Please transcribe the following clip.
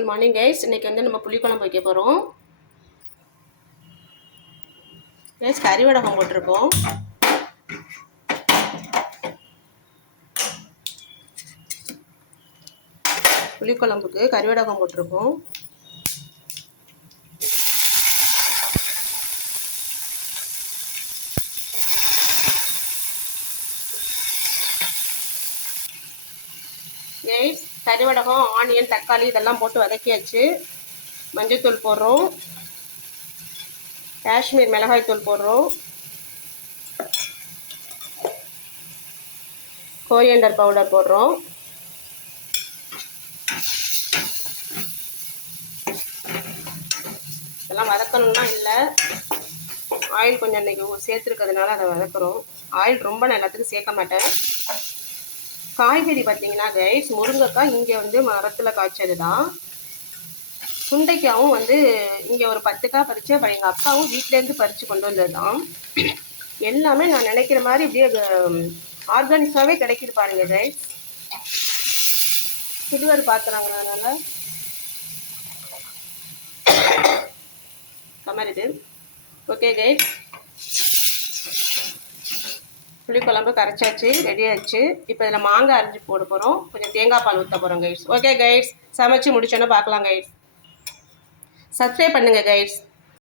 Good morning guys. இன்றைக்கி வந்து நம்ம புளிக்குழம்பு வைக்க போகிறோம். கைஸ் கறி வடகம் போட்டிருக்கோம். புளிக்குழம்புக்கு கறி வடகம் போட்டிருக்கோம். கைஸ் கறி வடகம், ஆனியன், தக்காளி இதெல்லாம் போட்டு வதக்கியாச்சு. மஞ்சள்தூள் போடுறோம், காஷ்மீர் மிளகாய் தூள் போடுறோம், கோரியண்டர் பவுடர் போடுறோம், இதெல்லாம் வதக்கணும்னா இல்லை, ஆயில் கொஞ்சம் இன்றைக்கி சேர்த்துருக்கிறதுனால அதை வதக்குறோம். ஆயில் ரொம்ப நான் எல்லாத்துக்கும் சேர்க்க மாட்டேன். காய்கறி பார்த்தீங்கன்னா கைஸ், முருங்கைக்காய் இங்கே வந்து மரத்தில் காய்ச்சது தான். சுண்டைக்காவும் வந்து இங்கே ஒரு 10 காய் பறித்து, அப்புறம் எங்கள் அக்காவும் வீட்டிலேருந்து பறித்து கொண்டு வந்தது தான். எல்லாமே நான் நினைக்கிற மாதிரி இப்படியே ஆர்கானிக்காகவே கிடைக்கிது பாருங்க கைஸ். சில்வர் பாத்திரங்க, அதனால் கமருது. ஓகே கைஸ், புளிக்குழம்பு கரைச்சாச்சு, ரெடி ஆச்சு. இப்போ இதில் மாங்காய் அரைஞ்சி போட போகிறோம், கொஞ்சம் தேங்காய் பால் ஊற்ற போகிறோம் கைஸ். ஓகே கைஸ், சமைச்சு முடிச்சோன்னே பார்க்கலாம் கைஸ். சப்ஸ்கிரைப் பண்ணுங்கள் கைஸ்.